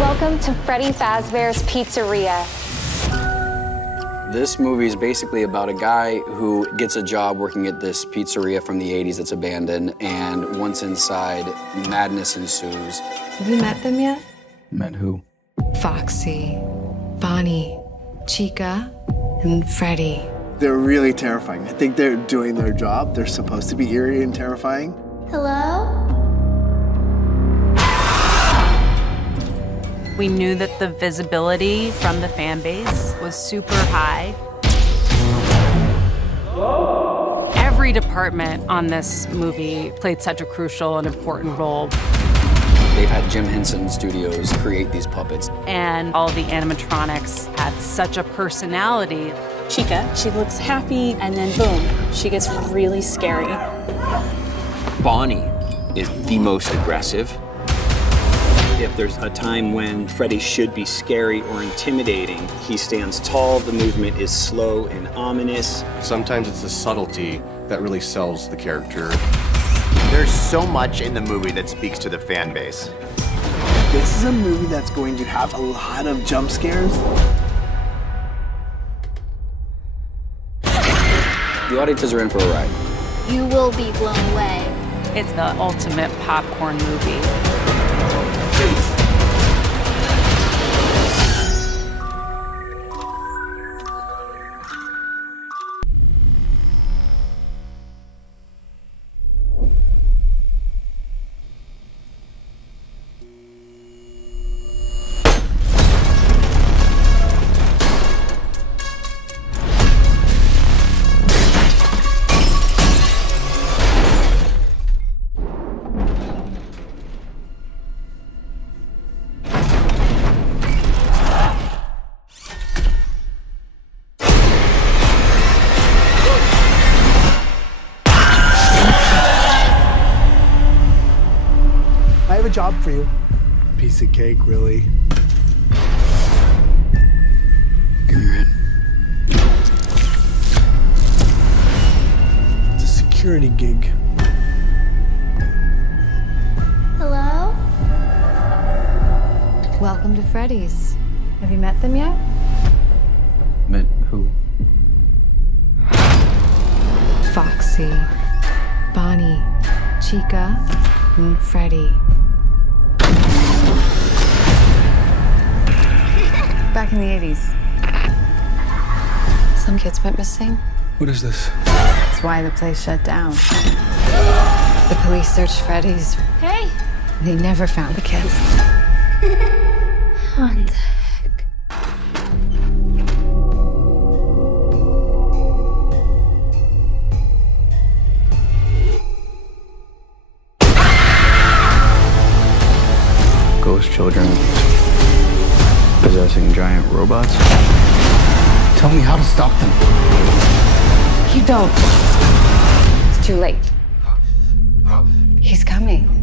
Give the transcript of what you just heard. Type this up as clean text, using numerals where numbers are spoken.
Welcome to Freddy Fazbear's Pizzeria. This movie is basically about a guy who gets a job working at this pizzeria from the 80s that's abandoned, and once inside, madness ensues. Have you met them yet? Met who? Foxy, Bonnie, Chica, and Freddy. They're really terrifying. I think they're doing their job. They're supposed to be eerie and terrifying. Hello? We knew that the visibility from the fan base was super high. Every department on this movie played such a crucial and important role. They've had Jim Henson Studios create these puppets. And all the animatronics had such a personality. Chica, she looks happy, and then boom, she gets really scary. Bonnie is the most aggressive. If there's a time when Freddy should be scary or intimidating, he stands tall, the movement is slow and ominous. Sometimes it's the subtlety that really sells the character. There's so much in the movie that speaks to the fan base. This is a movie that's going to have a lot of jump scares. The audiences are in for a ride. You will be blown away. It's the ultimate popcorn movie. I have a job for you. Piece of cake, really. Give me your hand. It's a security gig. Hello? Welcome to Freddy's. Have you met them yet? Met who? Foxy, Bonnie, Chica, and Freddy. Back in the 80s, some kids went missing. What is this? That's why the place shut down. The police searched Freddy's. Hey! They never found the kids. What the heck? Ghost children possessing giant robots. Tell me how to stop them. You don't. It's too late. He's coming.